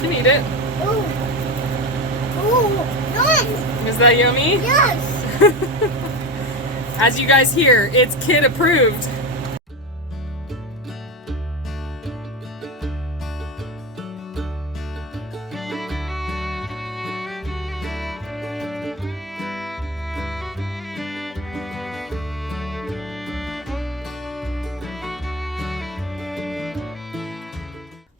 can eat it. Oh. Oh, nice. Is that yummy? Yes. As you guys hear, it's kid approved.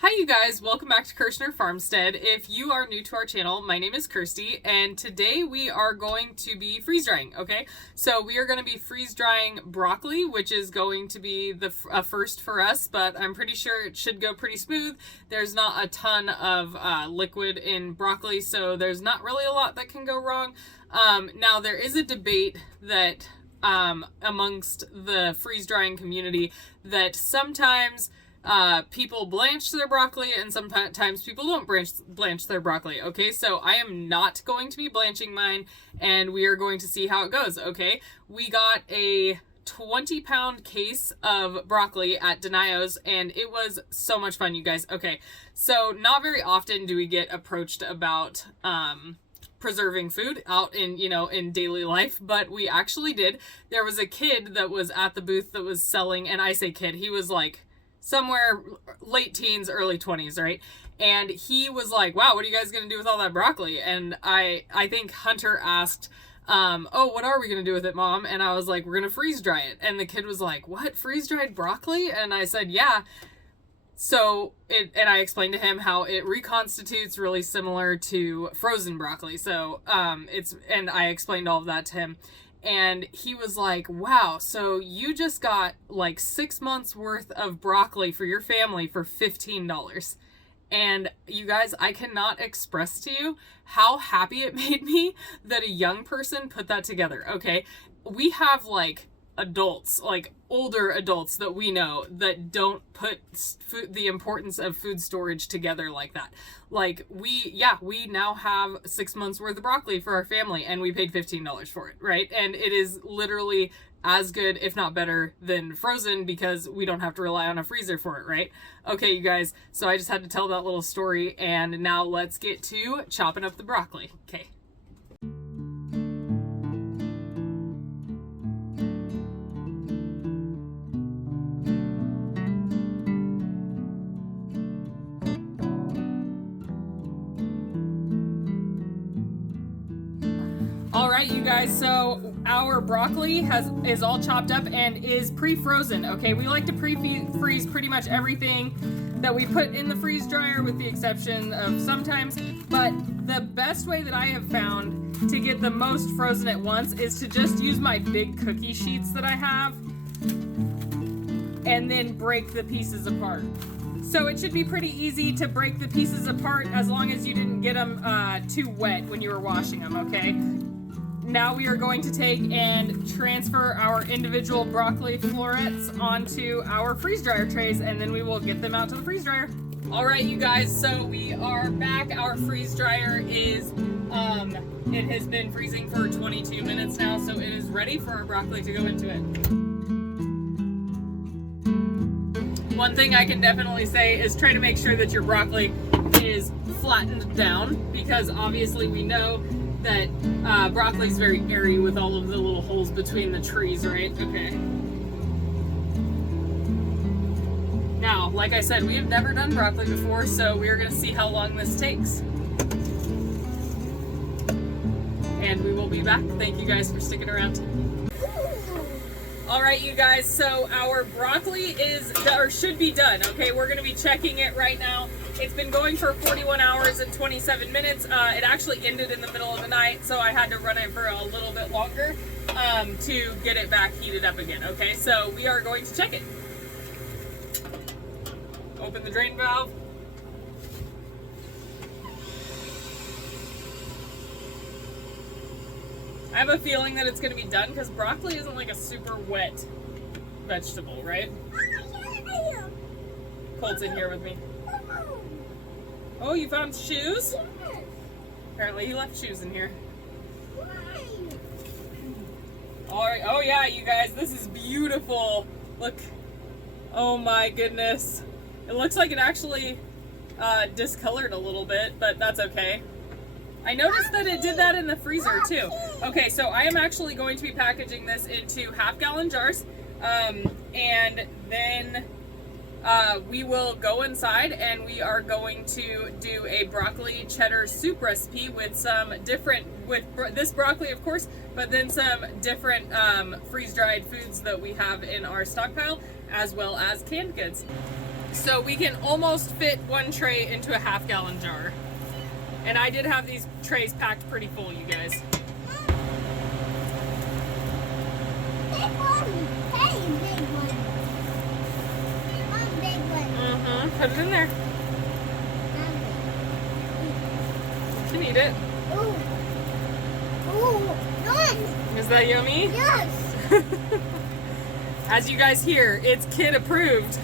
Hi you guys, welcome back to Kirshner Farmstead. If you are new to our channel, my name is Kirsty, and today we are going to be freeze drying, okay? So we are going to be freeze drying broccoli, which is going to be a first for us, but I'm pretty sure it should go pretty smooth. There's not a ton of liquid in broccoli, so there's not really a lot that can go wrong. Now there is a debate that amongst the freeze drying community that sometimes people blanch their broccoli and sometimes people don't blanch their broccoli, okay? So I am not going to be blanching mine, and we are going to see how it goes, okay? We got a 20-pound case of broccoli at Denio's, and it was so much fun, you guys. Okay, so not very often do we get approached about preserving food out in daily life, but we actually did. There was a kid that was at the booth that was selling, and I say kid, he was like somewhere late teens, early 20s, right? And he was like, wow, what are you guys gonna do with all that broccoli? And I think Hunter asked, oh, what are we gonna do with it, Mom? And I was like, we're gonna freeze dry it. And the kid was like, what, freeze dried broccoli? And I said, yeah. So and I explained to him how it reconstitutes really similar to frozen broccoli. So and I explained all of that to him. And he was like, wow, so you just got like 6 months worth of broccoli for your family for $15. And you guys, I cannot express to you how happy it made me that a young person put that together, okay? We have like adults, like older adults that we know that don't put the importance of food storage together like that. Like we now have 6 months worth of broccoli for our family, and we paid $15 for it, right? And it is literally as good, if not better, than frozen because we don't have to rely on a freezer for it, right? Okay, you guys, so I just had to tell that little story, and now let's get to chopping up the broccoli. Okay. Alright you guys, so our broccoli is all chopped up and is pre-frozen, okay? We like to pre-freeze pretty much everything that we put in the freeze dryer with the exception of sometimes, but the best way that I have found to get the most frozen at once is to just use my big cookie sheets that I have and then break the pieces apart. So it should be pretty easy to break the pieces apart as long as you didn't get them too wet when you were washing them, okay? Now we are going to take and transfer our individual broccoli florets onto our freeze dryer trays, and then we will get them out to the freeze dryer. All right, you guys, so we are back. Our freeze dryer is, it has been freezing for 22 minutes now, so it is ready for our broccoli to go into it. One thing I can definitely say is try to make sure that your broccoli is flattened down, because obviously we know that broccoli is very airy with all of the little holes between the trees, right? Okay. Now, like I said, we have never done broccoli before, so we are going to see how long this takes. And we will be back. Thank you guys for sticking around. All right, you guys, so our broccoli should be done, okay? We're gonna be checking it right now. It's been going for 41 hours and 27 minutes. It actually ended in the middle of the night, so I had to run it for a little bit longer to get it back heated up again, okay? So we are going to check it. Open the drain valve. I have a feeling that it's going to be done because broccoli isn't like a super wet vegetable, right? Colt's in here with me. Oh, you found shoes? Apparently he left shoes in here. Alright, oh yeah, you guys, this is beautiful. Look. Oh my goodness. It looks like it actually discolored a little bit, but that's okay. I noticed that it did that in the freezer too. Okay, so I am actually going to be packaging this into half-gallon jars, and then we will go inside and we are going to do a broccoli cheddar soup recipe with some different, this broccoli of course, but then some different freeze-dried foods that we have in our stockpile, as well as canned goods. So we can almost fit one tray into a half-gallon jar. And I did have these trays packed pretty full, you guys. Big one. Hey, big one. One big one. Put it in there. You can eat it. Ooh. Ooh. Yum. Is that yummy? Yes. As you guys hear, it's kid approved.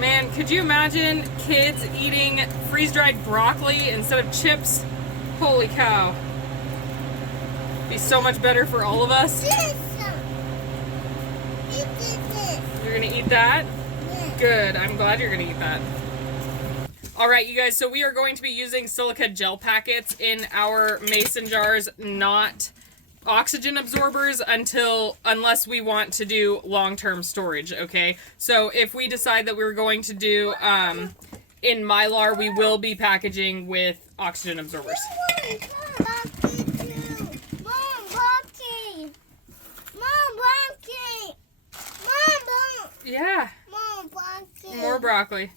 Man, could you imagine kids eating freeze-dried broccoli instead of chips? Holy cow. Be so much better for all of us. This. Eat this. You're gonna eat that? Yes. Good, I'm glad you're gonna eat that. Alright, you guys, so we are going to be using silica gel packets in our mason jars, not oxygen absorbers unless we want to do long-term storage, okay? So if we decide that we're going to do in Mylar, we will be packaging with oxygen absorbers. Yeah. More broccoli.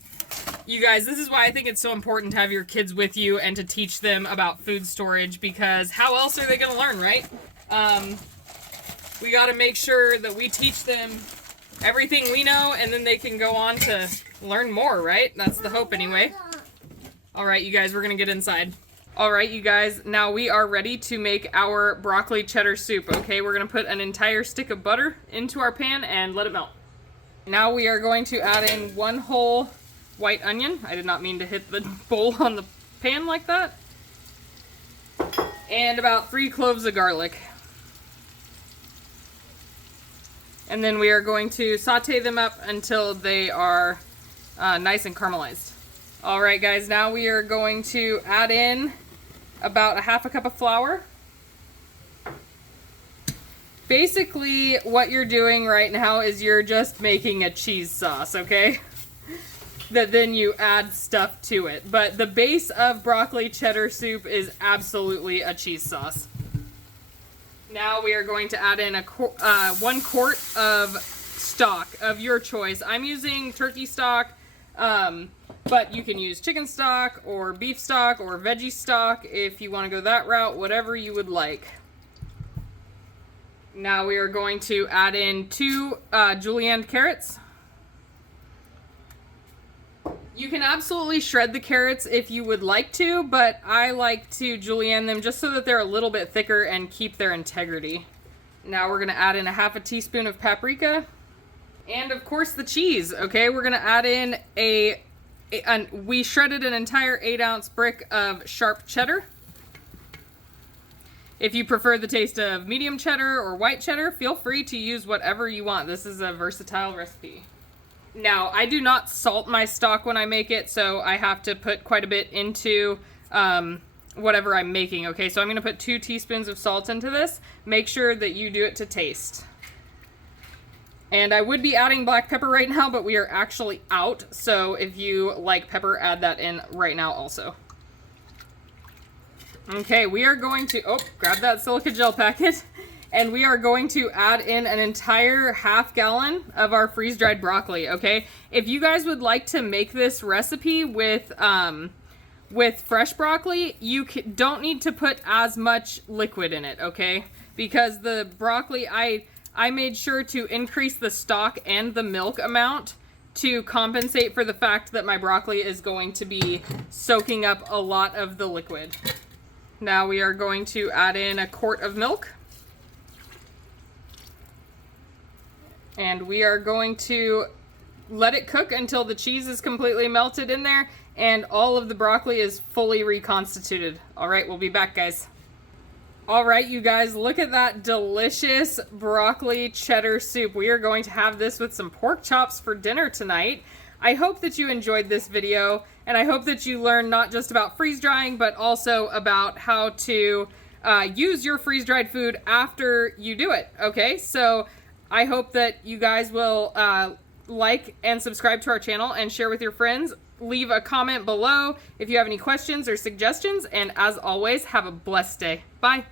You guys, this is why I think it's so important to have your kids with you and to teach them about food storage, because how else are they going to learn, right? We got to make sure that we teach them everything we know, and then they can go on to learn more, right? That's the hope anyway. All right, you guys, we're going to get inside. All right, you guys, now we are ready to make our broccoli cheddar soup, okay? We're going to put an entire stick of butter into our pan and let it melt. Now we are going to add in one whole white onion. I did not mean to hit the bowl on the pan like that. And about 3 cloves of garlic. And then we are going to saute them up until they are nice and caramelized. All right, guys, now we are going to add in about 1/2 cup of flour. Basically, what you're doing right now is you're just making a cheese sauce, okay? That then you add stuff to it. But the base of broccoli cheddar soup is absolutely a cheese sauce. Now we are going to add in 1 quart of stock of your choice. I'm using turkey stock, but you can use chicken stock or beef stock or veggie stock if you want to go that route, whatever you would like. Now we are going to add in 2 julienne carrots. You can absolutely shred the carrots if you would like to, but I like to julienne them just so that they're a little bit thicker and keep their integrity. Now we're going to add in 1/2 teaspoon of paprika. And of course the cheese, okay? We're going to add in we shredded an entire 8-ounce brick of sharp cheddar. If you prefer the taste of medium cheddar or white cheddar, feel free to use whatever you want. This is a versatile recipe. Now, I do not salt my stock when I make it, so I have to put quite a bit into whatever I'm making, okay? So I'm going to put 2 teaspoons of salt into this. Make sure that you do it to taste. And I would be adding black pepper right now, but we are actually out, so if you like pepper, add that in right now also. Okay, we are going to, grab that silica gel packet. And we are going to add in an entire 1/2 gallon of our freeze-dried broccoli, okay? If you guys would like to make this recipe with fresh broccoli, you don't need to put as much liquid in it, okay? Because the broccoli, I made sure to increase the stock and the milk amount to compensate for the fact that my broccoli is going to be soaking up a lot of the liquid. Now we are going to add in 1 quart of milk. And we are going to let it cook until the cheese is completely melted in there and all of the broccoli is fully reconstituted. All right, we'll be back, guys. All right, you guys, look at that delicious broccoli cheddar soup. We are going to have this with some pork chops for dinner tonight. I hope that you enjoyed this video, and I hope that you learned not just about freeze drying, but also about how to use your freeze dried food after you do it. Okay, so I hope that you guys will like and subscribe to our channel and share with your friends. Leave a comment below if you have any questions or suggestions, and as always, have a blessed day. Bye.